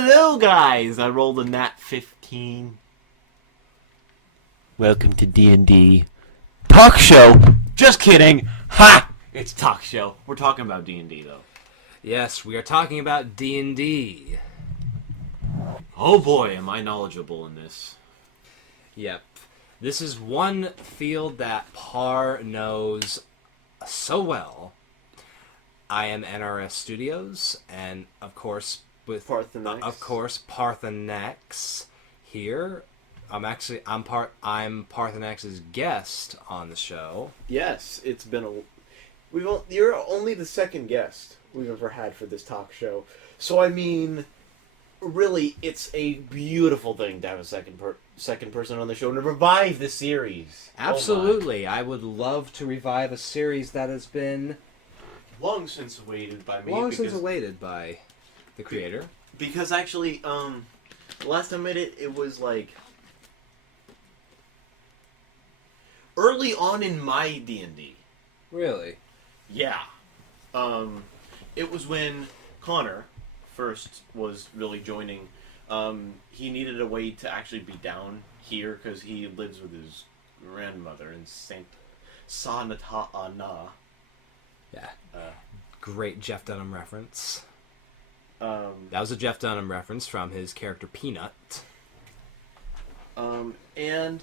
Hello, guys! I rolled a nat 15. Welcome to D&D Talkshow. Just kidding. Ha! It's Talkshow. We're talking about D&D, though. Yes, we are talking about D&D. Oh boy, am I knowledgeable in this. Yep. This is one field that Par knows so well. I am NRS Studios, and of course, with Parthenax here. I'm Parthenax's guest on the show. Yes, it's been you're only the second guest we've ever had for this talk show. So I mean, really, it's a beautiful thing to have a second person on the show and to revive the series. Absolutely, I would love to revive a series that has been long since awaited by me. Since awaited by the creator. Because actually, last time I did it was like early on in my D&D. Really? Yeah. It was when Connor first was really joining. He needed a way to actually be down here because he lives with his grandmother in Saint Sanata. Yeah. Great Jeff Dunham reference. That was a Jeff Dunham reference from his character Peanut. And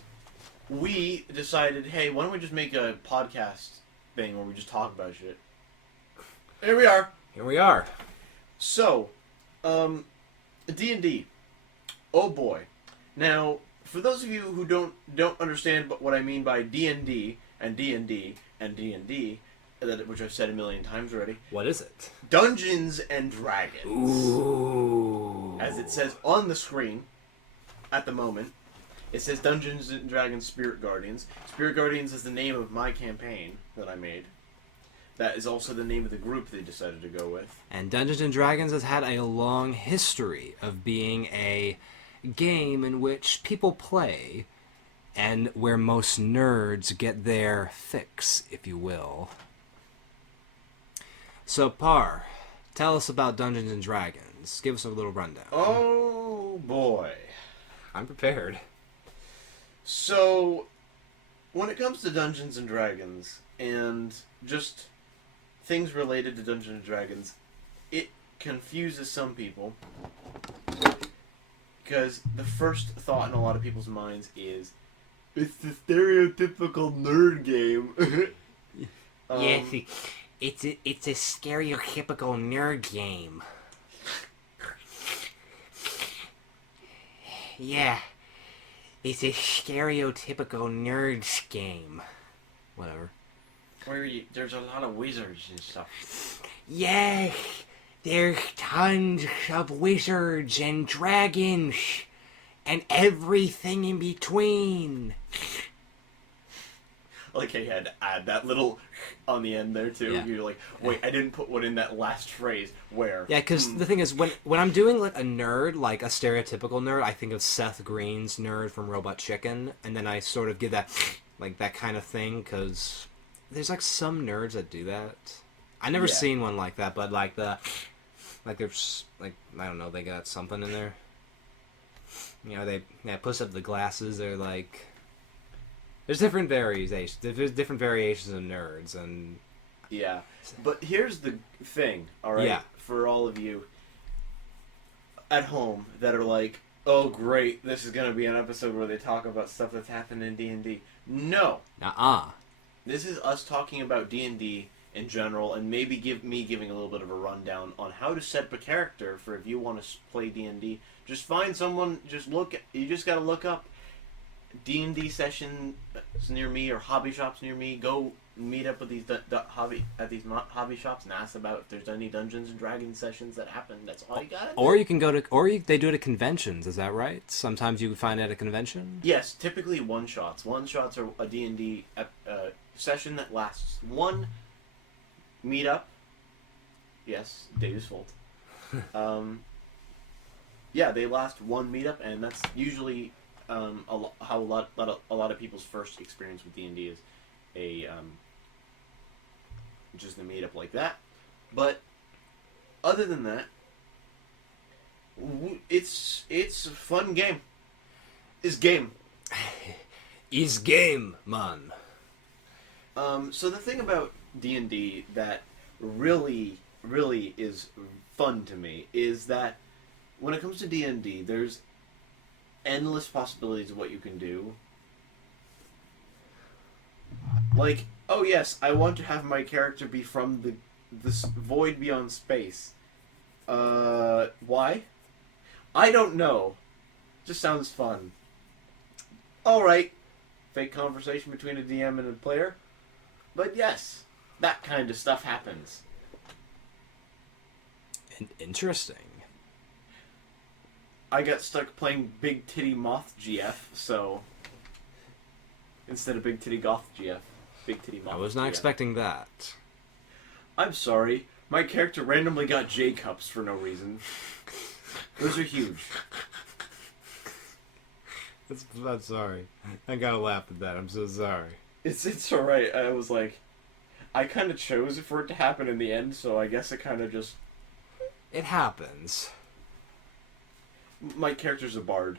we decided, hey, why don't we just make a podcast thing where we just talk about shit? Here we are. Here we are. So, D&D. Oh boy. Now, for those of you who don't understand what I mean by D&D and D&D and D&D, which I've said a million times already. What is it? Dungeons and Dragons. Ooh. As it says on the screen at the moment, it says Dungeons and Dragons Spirit Guardians. Spirit Guardians is the name of my campaign that I made. That is also the name of the group they decided to go with. And Dungeons and Dragons has had a long history of being a game in which people play and where most nerds get their fix, if you will. So, Par, tell us about Dungeons and Dragons. Give us a little rundown. Oh, boy. I'm prepared. So, when it comes to Dungeons and Dragons, and just things related to Dungeons and Dragons, it confuses some people. Because the first thought in a lot of people's minds is, it's the stereotypical nerd game. It's a stereotypical nerd game. Yeah, it's a stereotypical nerds game. Whatever. There's a lot of wizards and stuff. Yeah, there's tons of wizards and dragons and everything in between. Like I had to add that little on the end there too. Yeah. You're like, wait, I didn't put one in that last phrase. Where? Yeah, because the thing is, when I'm doing like a nerd, like a stereotypical nerd, I think of Seth Green's nerd from Robot Chicken, and then I sort of give that, like that kind of thing, because there's like some nerds that do that. I never seen one like that, but like there's like I don't know, they got something in there. You know, they push up the glasses. They're like. There's different variations. There's different variations of nerds, and yeah. But here's the thing, all right? Yeah. For all of you at home that are like, "Oh, great! This is gonna be an episode where they talk about stuff that's happened in D&D." No. This is us talking about D&D in general, and maybe giving a little bit of a rundown on how to set up a character for if you want to play D&D. Just find someone. You just gotta look up D&D sessions near me or hobby shops near me. Go meet up with these hobby shops and ask about if there's any Dungeons and Dragons sessions that happen. That's all you gotta do. Or you can go to, they do it at conventions. Is that right? Sometimes you can find it at a convention. Yes, typically one shots. One shots are a D&D session that lasts one meetup. Yes, Dave's fault. Yeah, they last one meetup, and that's usually. How a lot of people's first experience with D&D is just a meetup like that. But other than that, it's a fun game. It's game. Is game, man. So the thing about D&D that really, really is fun to me is that when it comes to D&D, there's endless possibilities of what you can do. Like, oh yes, I want to have my character be from this void beyond space. Why? I don't know. Just sounds fun. Alright. Fake conversation between a DM and a player. But yes, that kind of stuff happens. Interesting. I got stuck playing Big Titty Moth GF, so... Instead of Big Titty Goth GF. Big Titty Moth I was not GF. expecting that. I'm sorry. My character randomly got J-cups for no reason. Those are huge. I'm sorry. I gotta laugh at that. I'm so sorry. It's alright. I was like... I kind of chose for it to happen in the end, so I guess it kind of just... It happens. My character's a bard.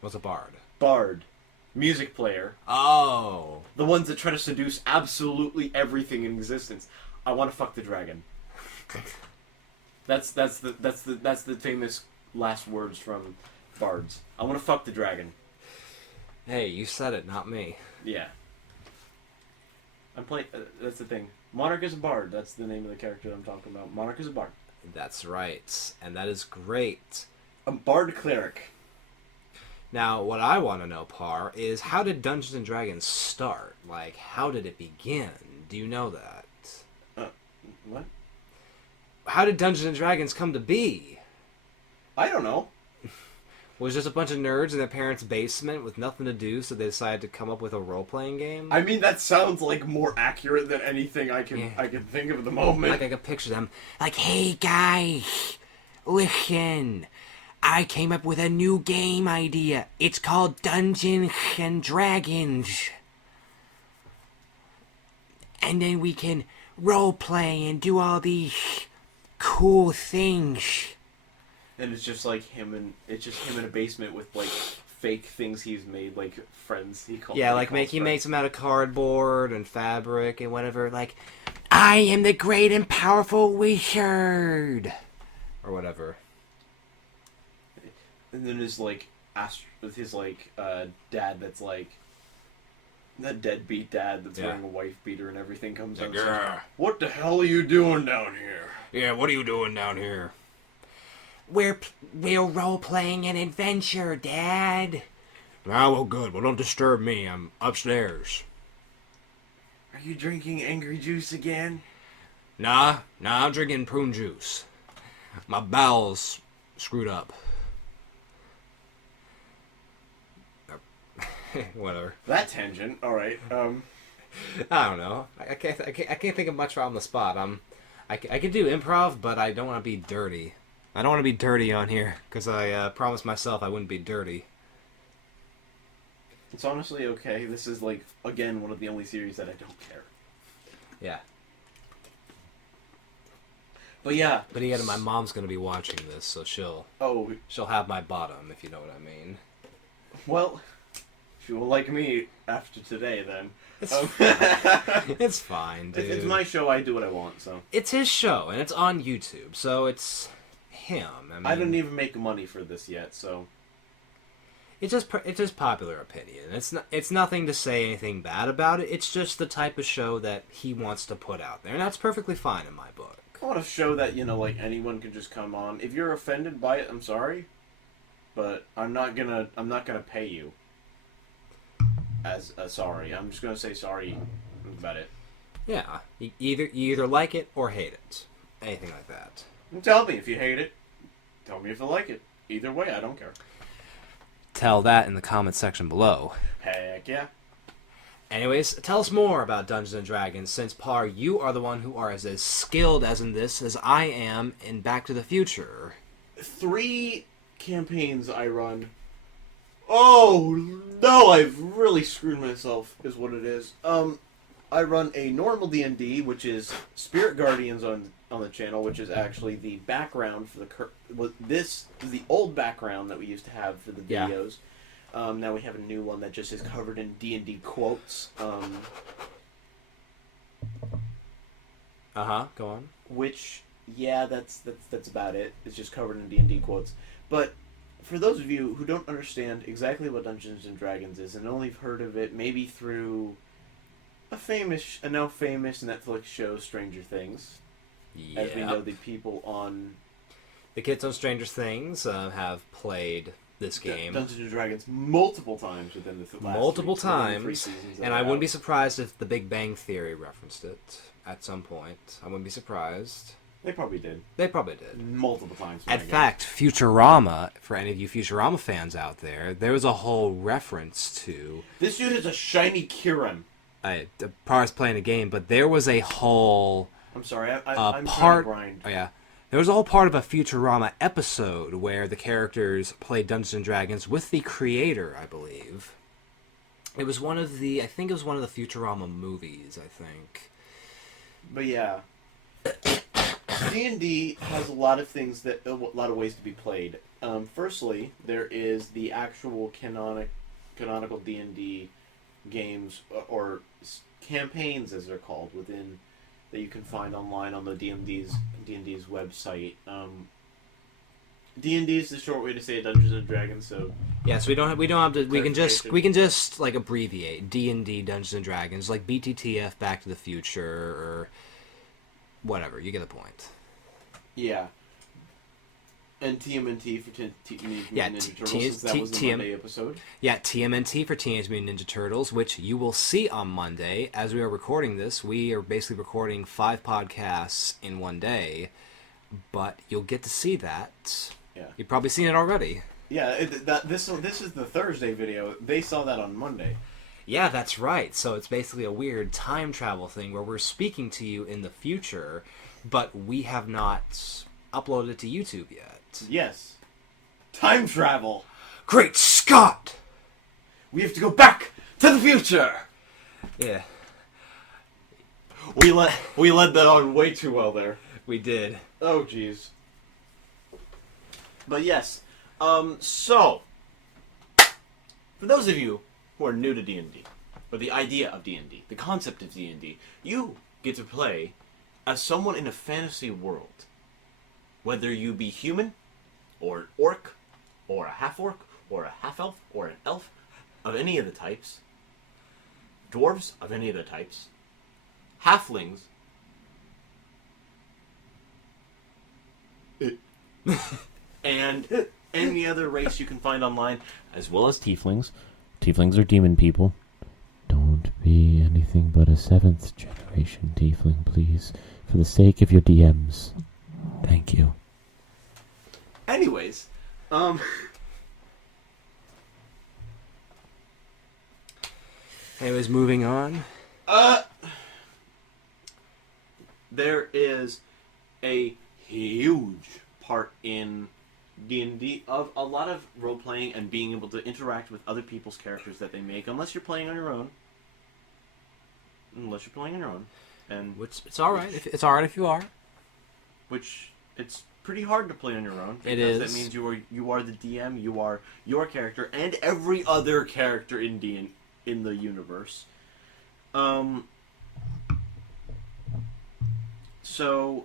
What's a bard? Bard. Music player. Oh. The ones that try to seduce absolutely everything in existence. I want to fuck the dragon. That's the famous last words from bards. I want to fuck the dragon. Hey, you said it, not me. Yeah. I'm playing. That's the thing. Monarch is a bard. That's the name of the character I'm talking about. Monarch is a bard. That's right, and that is great. A bard cleric. Now, what I want to know, Par, is how did Dungeons and Dragons start? Like, how did it begin? Do you know that? What? How did Dungeons and Dragons come to be? I don't know. Was just a bunch of nerds in their parents' basement with nothing to do, so they decided to come up with a role-playing game? I mean, that sounds like more accurate than anything I can think of at the moment. Like, I could picture them, like, hey, guys, listen, I came up with a new game idea. It's called Dungeons and Dragons. And then we can role-play and do all these cool things. And it's just like him in a basement with like fake things he's made, like friends. He makes them out of cardboard and fabric and whatever. Like, I am the great and powerful wizard, or whatever. And then his like with his like dad that's like that deadbeat dad that's wearing a wife beater and everything comes out. And says, what the hell are you doing down here? Yeah, what are you doing down here? We're role-playing an adventure, Dad. Ah, well, good. Well, don't disturb me. I'm upstairs. Are you drinking angry juice again? Nah, I'm drinking prune juice. My bowels screwed up. Whatever. That tangent. All right. I don't know. I can't think of much on the spot. I can do improv, but I don't want to be dirty. I don't want to be dirty on here, because I promised myself I wouldn't be dirty. It's honestly okay. This is, like, again, one of the only series that I don't care. Yeah. But yeah. But yet my mom's going to be watching this, so she'll have my bottom, if you know what I mean. Well, she will like me after today, then. It's fine, dude. It's my show. I do what I want, so. It's his show, and it's on YouTube, so it's him. I mean, I didn't even make money for this yet, so. It's just popular opinion. It's nothing to say anything bad about it. It's just the type of show that he wants to put out there, and that's perfectly fine in my book. I want a show that, like, anyone can just come on. If you're offended by it, I'm sorry, but I'm not gonna pay you as a sorry. I'm just gonna say sorry. That's about it. Yeah, you either like it or hate it. Anything like that. And tell me if you hate it. Tell me if you like it. Either way, I don't care. Tell that in the comments section below. Heck yeah. Anyways, tell us more about Dungeons and Dragons, since Par, you are the one who are as skilled as in this as I am in Back to the Future. 3 campaigns I run. Oh no, I've really screwed myself, is what it is. I run a normal D&D, which is Spirit Guardians on the channel, which is actually the background for this is the old background that we used to have for the videos. Yeah. Now we have a new one that just is covered in D&D quotes. Go on. Which, yeah, that's about it. It's just covered in D&D quotes. But for those of you who don't understand exactly what Dungeons and Dragons is, and only have heard of it maybe through a now famous Netflix show, Stranger Things. Yeah. As we know, the people on... The kids on Stranger Things have played this game. Dungeons and Dragons multiple times within the last multiple times. And I wouldn't be surprised if The Big Bang Theory referenced it at some point. I wouldn't be surprised. They probably did. Multiple times. In fact, Futurama, for any of you Futurama fans out there was a whole reference to... This dude has a shiny Kirin. Par's playing a game, but there was a whole... I'm sorry, I'm trying to grind. Oh, yeah. There was a whole part of a Futurama episode where the characters played Dungeons and Dragons with the creator, I believe. It was one of the... I think it was one of the Futurama movies, I think. But yeah... D&D has a lot of things a lot of ways to be played. Firstly, there is the actual canonical D&D games or campaigns, as they're called, that you can find online on the D&D's website. D&D is the short way to say Dungeons and Dragons. So yeah, so we don't have to. We can just like abbreviate D&D Dungeons and Dragons, like BTTF Back to the Future or whatever. You get the point. Yeah. And TMNT for Teenage Mutant Ninja Turtles, since that was the Monday episode. Yeah, TMNT for Teenage Mutant Ninja Turtles, which you will see on Monday. As we are recording this, we are basically recording 5 podcasts in one day, but you'll get to see that. Yeah. You've probably seen it already. Yeah, this is the Thursday video. They saw that on Monday. Yeah, that's right. So it's basically a weird time travel thing where we're speaking to you in the future, but we have not uploaded it to YouTube yet. Yes. Time travel. Great Scott! We have to go back to the future. Yeah. We led that on way too well there. We did. Oh, jeez. But yes. So, for those of you who are new to D&D, or the idea of D&D, the concept of D&D, you get to play as someone in a fantasy world. Whether you be human, or an orc, or a half-orc, or a half-elf, or an elf, of any of the types, dwarves of any of the types, halflings, and any other race you can find online, as well as tieflings. Tieflings are demon people. Don't be anything but a 7th generation tiefling, please. For the sake of your DMs. Thank you. Anyways, Anyways, moving on. There is a huge part in D&D of a lot of role-playing and being able to interact with other people's characters that they make, unless you're playing on your own. And which it's all right. It's all right if you are. Which it's pretty hard to play on your own. It is. That means you are the DM. You are your character and every other character in the universe. So,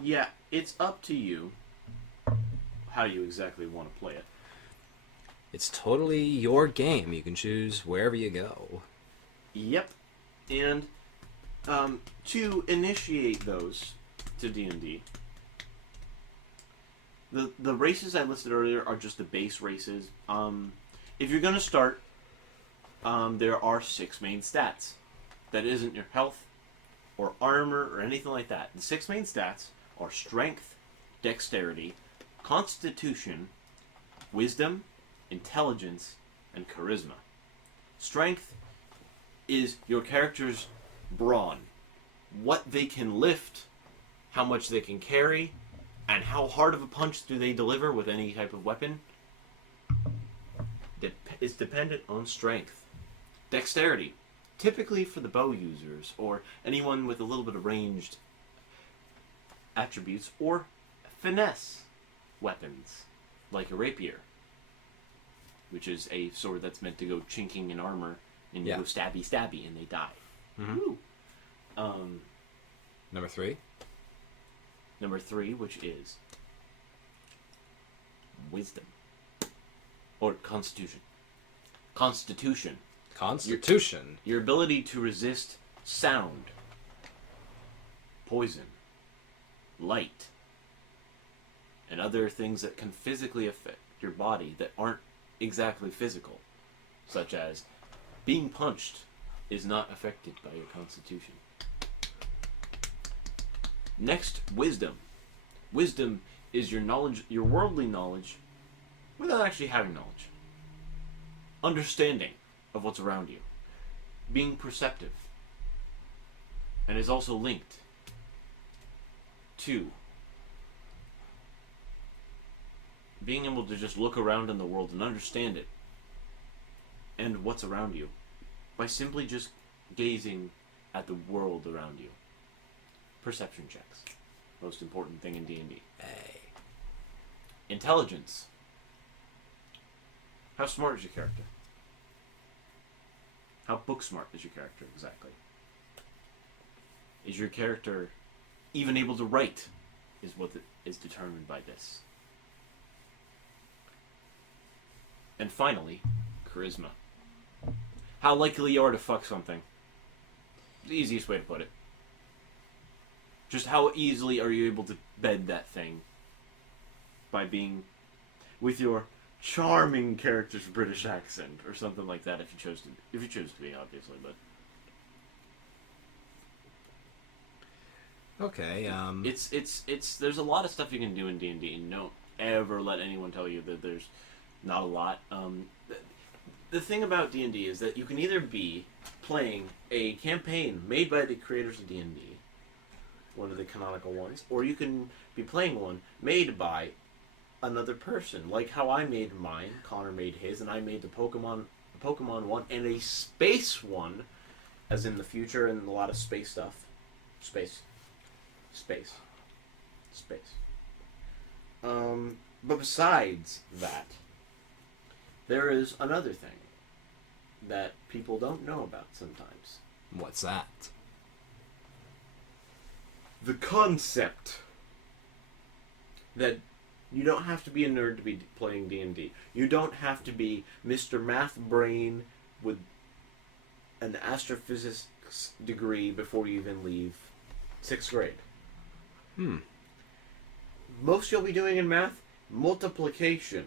yeah, it's up to you how you exactly want to play it. It's totally your game. You can choose wherever you go. Yep. And to initiate those to D&D, the races I listed earlier are just the base races. If you're going to start, there are 6 main stats. That isn't your health or armor or anything like that. The 6 main stats are strength, dexterity, constitution, wisdom, intelligence, and charisma. Strength is your character's brawn. What they can lift, how much they can carry, and how hard of a punch do they deliver with any type of weapon is dependent on strength. Dexterity. typically for the bow users or anyone with a little bit of ranged attributes, or finesse weapons like a rapier, which is a sword that's meant to go chinking in armor and you go stabby stabby and they die. Number 3. Number 3, which is wisdom or constitution. Constitution. Your ability to resist sound, poison, light, and other things that can physically affect your body that aren't exactly physical, such as being punched is not affected by your constitution. Next, wisdom. Wisdom is your knowledge, your worldly knowledge, without actually having knowledge. Understanding of what's around you. Being perceptive. And is also linked to being able to just look around in the world and understand it and what's around you by simply just gazing at the world around you. Perception checks. Most important thing in D&D. Intelligence. How smart is your character? How book smart is your character exactly? Is your character even able to write? Is what is determined by this. And finally, charisma. How likely you are to fuck something. The easiest way to put it. Just how easily are you able to bed that thing by being with your charming character's British accent or something like that if you chose to be, obviously, but Okay, it's there's a lot of stuff you can do in D&D, and don't ever let anyone tell you that there's not a lot. The thing about D&D is that you can either be playing a campaign made by the creators of D&D, one of the canonical ones, or you can be playing one made by another person, like how I made mine. Connor made his, and I made the Pokemon one and a space one, as in the future and a lot of space stuff. Space. But besides that, there is another thing that people don't know about sometimes. what's that? The concept that you don't have to be a nerd to be playing D&D. You don't have to be Mr. Math Brain with an astrophysics degree before you even leave 6th grade. Most you'll be doing in math, multiplication,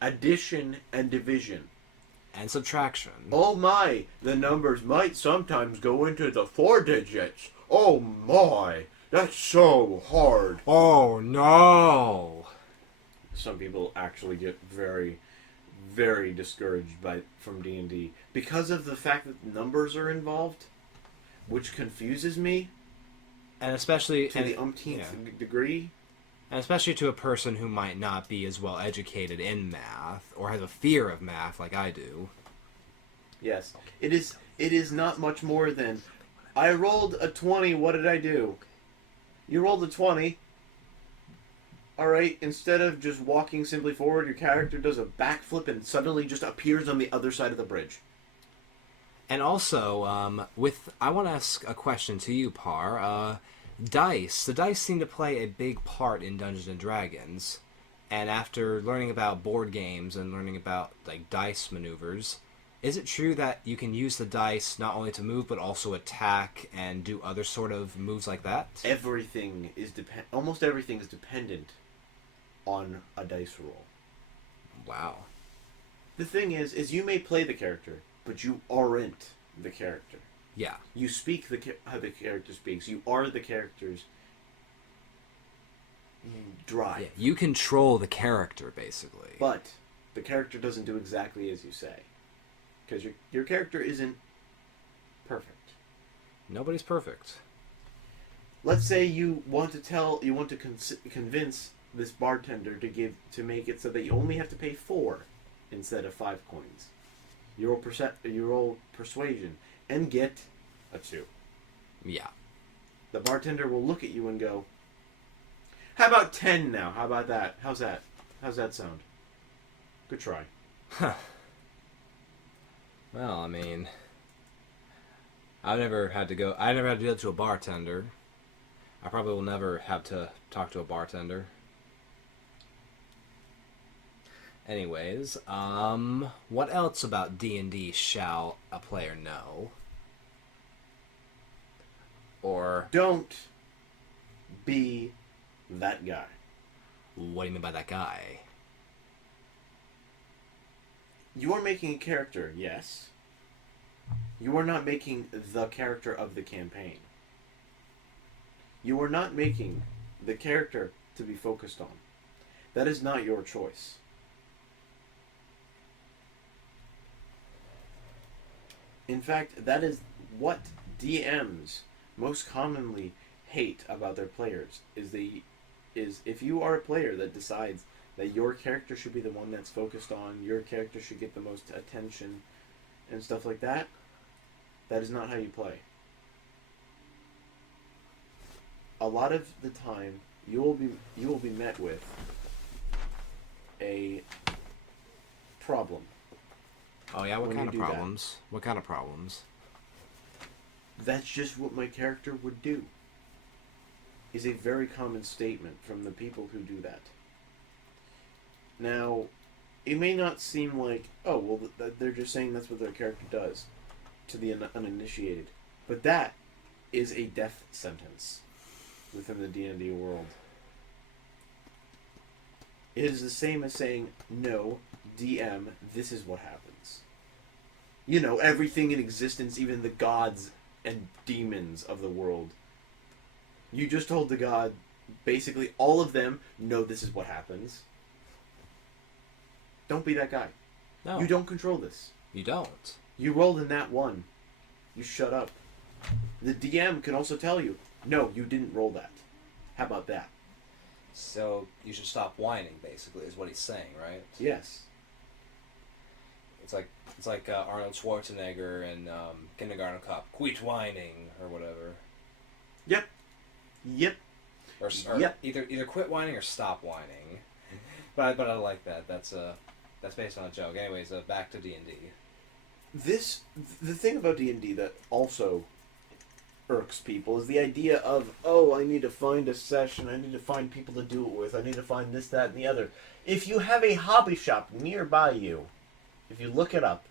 addition, and division. And subtraction. Oh my, the numbers might sometimes go into the 4 digits. Oh my, that's so hard. Oh no! Some people actually get very, very discouraged from D&D because of the fact that numbers are involved, which confuses me. And especially to the umpteenth degree. And especially to a person who might not be as well educated in math, or has a fear of math like I do. Yes. It is not much more than, I rolled a 20, what did I do? You rolled a 20. Alright, instead of just walking simply forward, your character does a backflip and suddenly just appears on the other side of the bridge. And also, I want to ask a question to you, Par. Dice. The dice seem to play a big part in Dungeons and Dragons. And after learning about board games and learning about like dice maneuvers, is it true that you can use the dice not only to move but also attack and do other sort of moves like that? Almost everything is dependent on a dice roll. Wow. The thing is you may play the character, but you aren't the character. Yeah. You speak how the character speaks. You are the character's drive. Yeah, you control the character, basically. But the character doesn't do exactly as you say. Because your character isn't perfect. Nobody's perfect. Let's say you want to convince this bartender to make it so that you only have to pay 4 instead of 5 coins. You roll persuasion, and get a 2. Yeah. The bartender will look at you and go, how about 10 now? How about that? How's that? How's that sound? Good try. Huh. Well, I mean, I never had to deal to a bartender. I probably will never have to talk to a bartender. Anyways, what else about D&D shall a player know? Or don't be that guy. What do you mean by that guy? You are making a character, yes. You are not making the character of the campaign. You are not making the character to be focused on. That is not your choice. In fact, that is what DMs most commonly hate about their players is if you are a player that decides that your character should be the one that's focused on, your character should get the most attention and stuff like that, that is not how you play. A lot of the time you will be met with a problem. Oh yeah, what when kind of you do problems? What kind of problems? That's just what my character would do. Is a very common statement from the people who do that. Now, it may not seem like, oh, well, they're just saying that's what their character does to the uninitiated. But that is a death sentence within the D&D world. It is the same as saying, no, DM, this is what happens. You know, everything in existence, even the gods and demons of the world. You just told the god, basically all of them know this is what happens. Don't be that guy. No. You don't control this. You don't. You rolled in that one. You shut up. The DM can also tell you, no, you didn't roll that. How about that? So you should stop whining, basically, is what he's saying, right? Yes. It's like Arnold Schwarzenegger in Kindergarten Cop, quit whining or whatever. Yep. Or yep. Either quit whining or stop whining. But I like that. That's based on a joke. Anyways, back to D&D. The thing about D&D that also irks people is the idea of, oh, I need to find a session, I need to find people to do it with, I need to find this, that, and the other. If you have a hobby shop nearby you, if you look it up,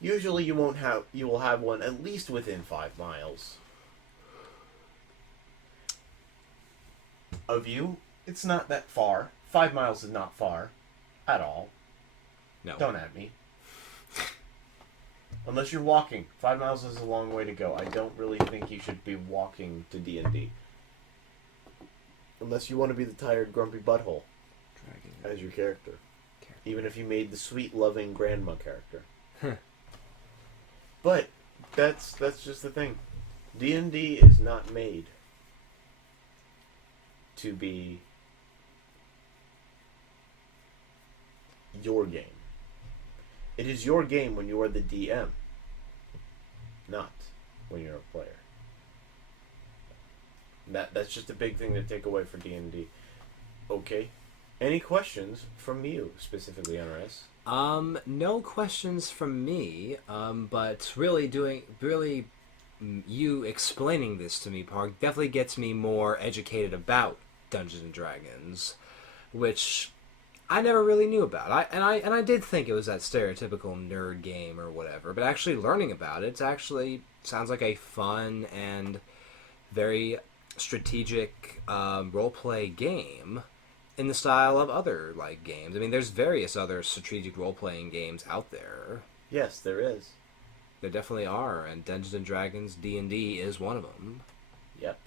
usually you will have one at least within 5 miles of you. It's not that far. 5 miles is not far at all. No. Don't at me. Unless you're walking. 5 miles is a long way to go. I don't really think you should be walking to D&D. Unless you want to be the tired, grumpy butthole as your character. Even if you made the sweet, loving grandma character. But that's just the thing. D&D is not made to be your game. It is your game when you are the DM, not when you're a player. That's just a big thing to take away for D&D. Okay. Any questions from you, specifically, NRS? No questions from me, but you explaining this to me, Park, definitely gets me more educated about Dungeons and Dragons, which I never really knew about. I did think it was that stereotypical nerd game or whatever, but actually learning about it actually sounds like a fun and very strategic roleplay game in the style of other games. I mean, there's various other strategic role-playing games out there. Yes, there is. There definitely are, and Dungeons and Dragons D&D is one of them. Yep.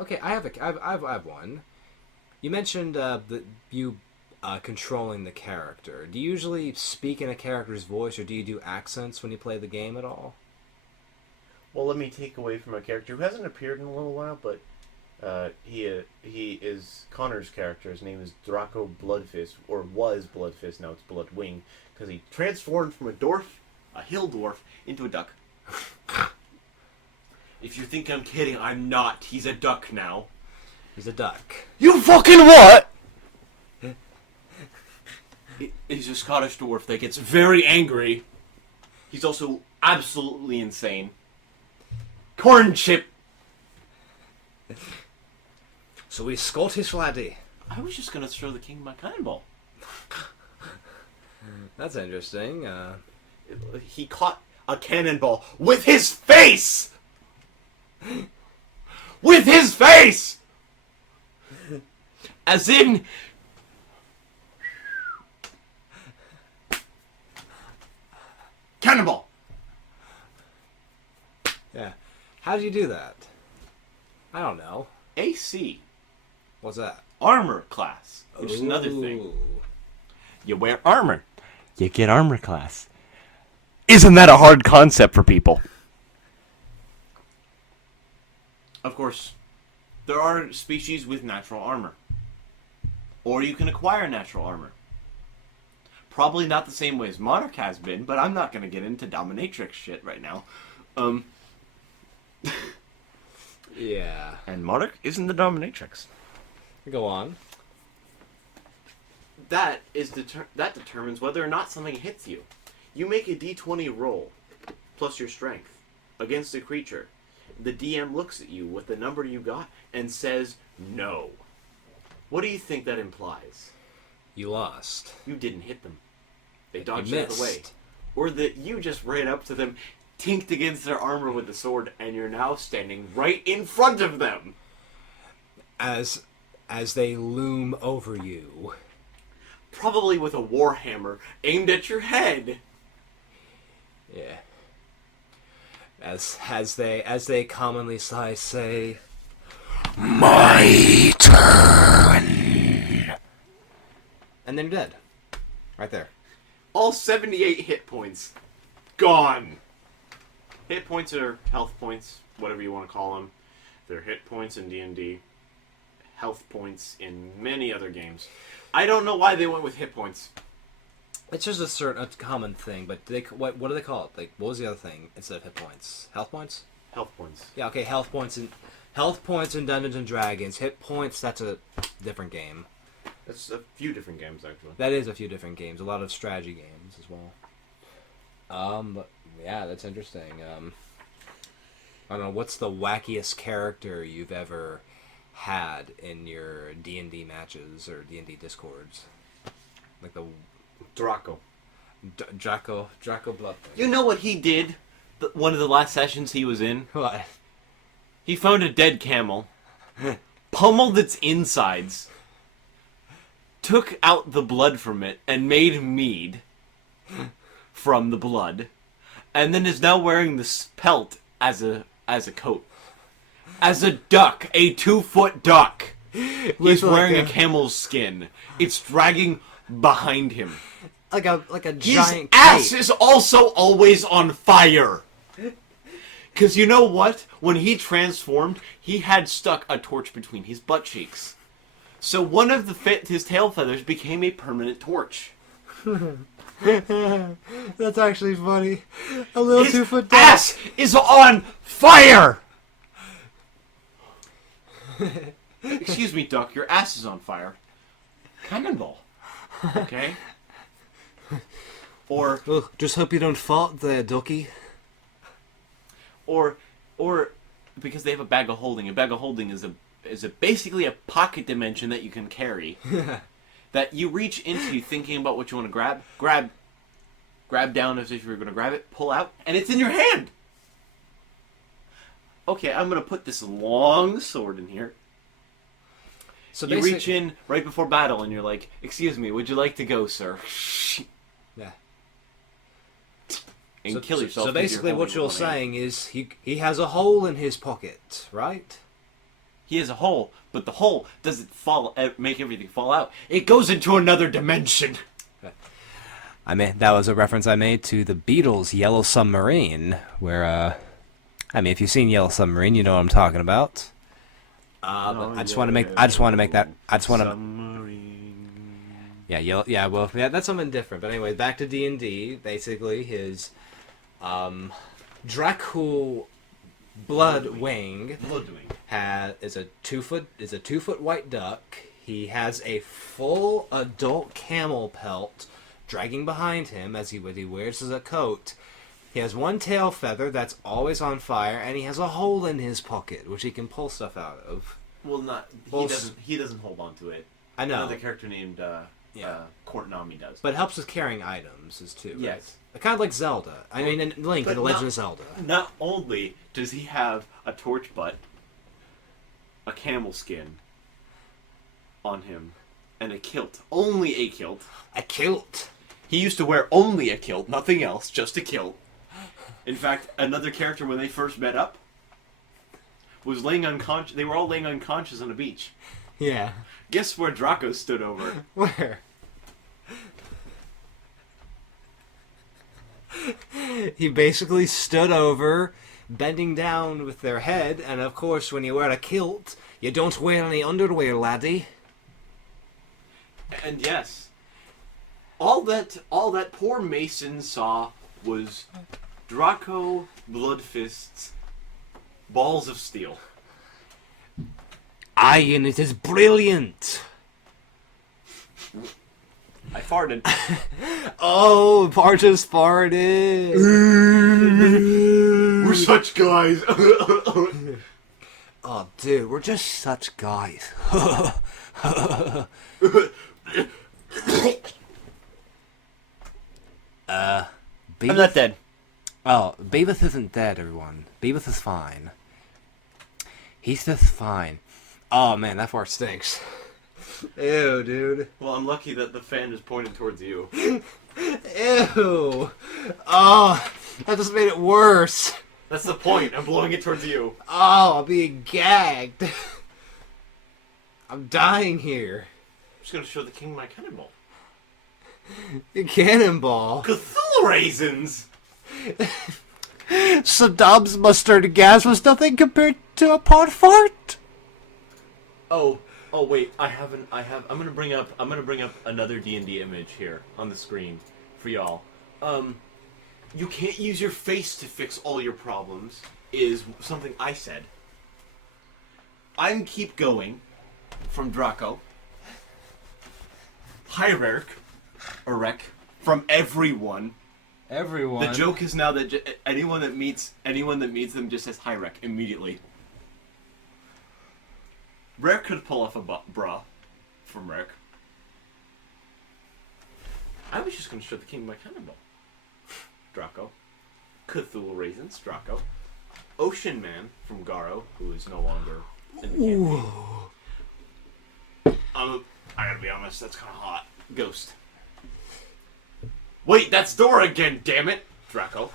Okay, I have one. You mentioned you controlling the character. Do you usually speak in a character's voice, or do you do accents when you play the game at all? Well, let me take away from a character who hasn't appeared in a little while, but He is Connor's character. His name is Draco Bloodfist, or was Bloodfist. Now it's Bloodwing, because he transformed from a hill dwarf, into a duck. If you think I'm kidding, I'm not. He's a duck now. He's a duck. You fucking what? He's a Scottish dwarf that gets very angry. He's also absolutely insane. Corn chip. So he's Scottish laddie. I was just gonna throw the king my cannonball. That's interesting. He caught a cannonball with his face! With his face! As in... Cannonball! Yeah. How do you do that? I don't know. AC. What's that? Armor class. Which is another thing. Ooh. You wear armor. You get armor class. Isn't that a hard concept for people? Of course, there are species with natural armor. Or you can acquire natural armor. Probably not the same way as Monarch has been, but I'm not going to get into dominatrix shit right now. Yeah. And Monarch isn't the dominatrix. Go on. That determines whether or not something hits you. You make a d20 roll, plus your strength, against a creature. The DM looks at you with the number you got and says no. What do you think that implies? You lost. You didn't hit them. They dodged You out of the way. missed. Or that you just ran up to them, tinked against their armor with the sword, and you're now standing right in front of them. As they loom over you. Probably with a warhammer aimed at your head. Yeah. As they commonly say, My turn. and then you're dead. Right there. All 78 hit points. Gone. Hit points are health points, whatever you want to call them. They're hit points in D&D. Health points in many other games. I don't know why they went with hit points. It's just a common thing, but what do they call it? Like, what was the other thing instead of hit points? Health points? Health points. Yeah, okay, health points in Dungeons and Dragons. Hit points, that's a different game. That's a few different games, actually. That is a few different games. A lot of strategy games as well. But yeah, that's interesting. I don't know, what's the wackiest character you've ever had in your D&D matches or D&D discords? Like the Draco. Draco Bloodthirst. You know what he did? One of the last sessions he was in? What? He found a dead camel, pummeled its insides, took out the blood from it, and made mead from the blood, and then is now wearing the pelt as a coat. As a duck, a 2-foot duck. He's wearing a camel's skin. It's dragging behind him. Like a His giant ass cape. is also always on fire. Because you know what? When he transformed, he had stuck a torch between his butt cheeks. So one of his tail feathers became a permanent torch. That's actually funny. A little His 2-foot duck. ass is on fire! Excuse me, duck. Your ass is on fire. Cannonball. Okay? Or Ugh, just hope you don't fart there, ducky. or because they have a bag of holding. A bag of holding is basically a pocket dimension that you can carry. That you reach into thinking about what you want to grab down as if you were going to grab it, pull out, and it's in your hand. Okay, I'm going to put this long sword in here. So You reach in right before battle and you're like, "Excuse me, would you like to go, sir?" Yeah. And kill yourself. So 'cause basically, you're what holding you're one hand. saying is he has a hole in his pocket, right? He has a hole, but the hole doesn't make everything fall out. It goes into another dimension. That was a reference I made to the Beatles' Yellow Submarine, where if you've seen Yellow Submarine, you know what I'm talking about. But I just want to make that. That's something different. But anyway, back to D&D. Basically, his Dracul Bloodwing is a 2-foot white duck. He has a full adult camel pelt dragging behind him as he wears as a coat. He has one tail feather that's always on fire, and he has a hole in his pocket which he can pull stuff out of. Well, he doesn't hold on to it. I know. Another character named Courtnami does. But it helps with carrying items too. Yes. Right? Kind of like Zelda. I mean, Link in The Legend of Zelda. Not only does he have a torch butt, a camel skin on him, and a kilt. Only a kilt. A kilt. He used to wear only a kilt, nothing else, just a kilt. In fact, another character when they first met up was laying unconscious. They were all laying unconscious on a beach. Yeah. Guess where Draco stood over? Where? He basically stood over, bending down with their head, and of course when you wear a kilt, you don't wear any underwear, laddie. And yes, all that poor Mason saw was Draco Bloodfist's balls of steel. Aye, and it is brilliant. I farted. Oh, Parta's farted. We're such guys. Oh, dude, we're just such guys. I'm not dead. Oh, Beavis isn't dead, everyone. Beavis is fine. He's just fine. Oh, man, that fart stinks. Ew, dude. Well, I'm lucky that the fan is pointed towards you. Ew. Oh, that just made it worse. That's the point. I'm blowing it towards you. Oh, I'm being gagged. I'm dying here. I'm just gonna show the king my cannonball. Cannonball? Cthulhu raisins! Saddam's mustard gas was nothing compared to a pot fart. Oh, wait, I'm gonna bring up another D&D image here on the screen for y'all. You can't use your face to fix all your problems is something I said. I'm keep going from Draco. Hierarch, Erek, from everyone. Everyone. The joke is now that anyone that meets them just says Hierarch immediately. Rare could pull off a bra from Rare. I was just going to show the king my cannonball. Draco. Cthulhu Raisins, Draco. Ocean Man from Garo, who is no longer in the campaign. I gotta be honest, that's kind of hot. Ghost. Wait, that's Dora again, damn it! Draco.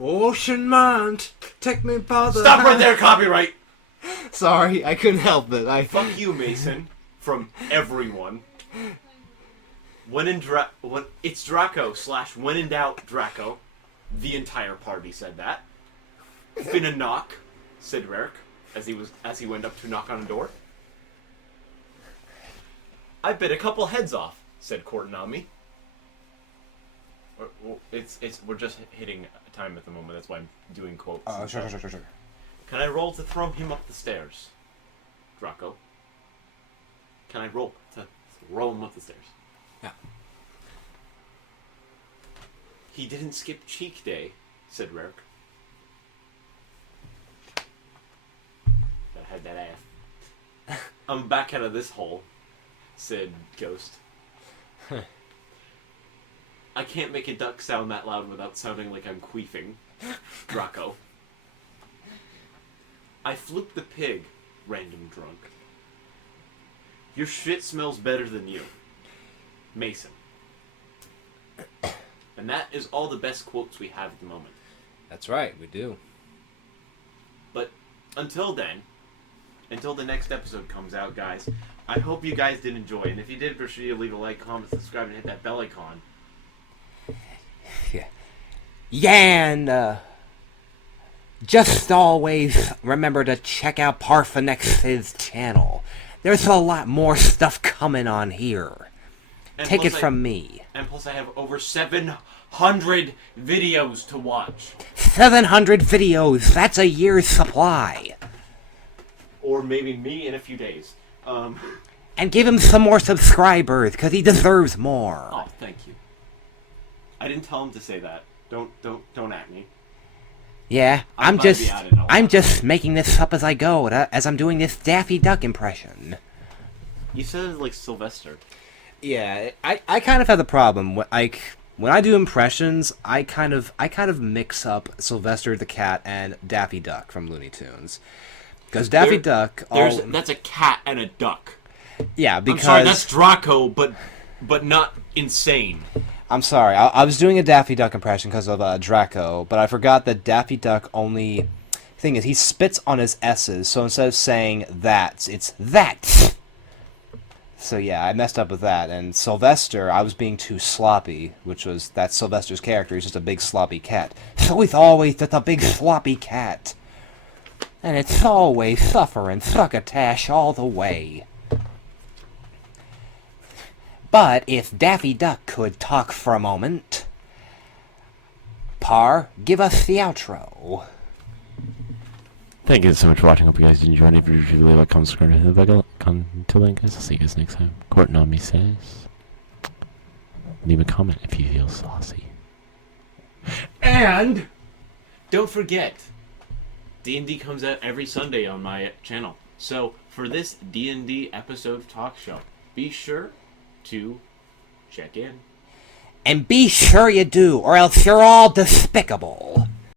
Ocean Man, take me by the Stop right hand. there, copyright! Sorry, I couldn't help it. Fuck you, Mason. From everyone. When it's Draco / when in doubt, Draco. The entire party said that. Finna knock, said Rarick, as he went up to knock on a door. I bit a couple heads off, said Courtnami. We're just hitting time at the moment. That's why I'm doing quotes. Sure. Can I roll to throw him up the stairs, Draco? Can I roll to throw him up the stairs? Yeah. He didn't skip cheek day, said Rarick. Gotta have that ass. I'm back out of this hole, said Ghost. I can't make a duck sound that loud without sounding like I'm queefing, Draco. I flipped the pig, random drunk. Your shit smells better than you, Mason. And that is all the best quotes we have at the moment. That's right, we do. But until then, until the next episode comes out, guys, I hope you guys did enjoy. And if you did, be sure you leave a like, comment, subscribe, and hit that bell icon. Yeah, and just always remember to check out Parphenex's channel. There's a lot more stuff coming on here. And Take it plus from me. And plus I have over 700 videos to watch. 700 videos, that's a year's supply. Or maybe me in a few days. And give him some more subscribers, because he deserves more. Oh, thank you. I didn't tell him to say that. Don't at me. Yeah, I'm about to be at it a lot. just making this up as I go, as I'm doing this Daffy Duck impression. You said it like Sylvester. Yeah, I kind of have the problem. When I do impressions, I kind of mix up Sylvester the Cat and Daffy Duck from Looney Tunes. Because Daffy Duck... That's a cat and a duck. Yeah, because... I'm sorry, that's Draco, but not insane. I'm sorry, I was doing a Daffy Duck impression because of Draco, but I forgot that Daffy Duck only... Thing is, he spits on his S's, so instead of saying that, it's that. So yeah, I messed up with that. And Sylvester, I was being too sloppy, that's Sylvester's character. He's just a big sloppy cat. So he's always just a big sloppy cat. And it's always suffering succotash all the way. But if Daffy Duck could talk for a moment... Par, give us the outro. Thank you so much for watching. Hope you guys enjoyed. If you leave a comment, subscribe, hit the bell. Until then, guys, I'll see you guys next time. Courtney says, leave a comment if you feel saucy. And don't forget, D&D comes out every Sunday on my channel. So for this D&D episode of Talk Show, be sure to check in. And be sure you do, or else you're all despicable.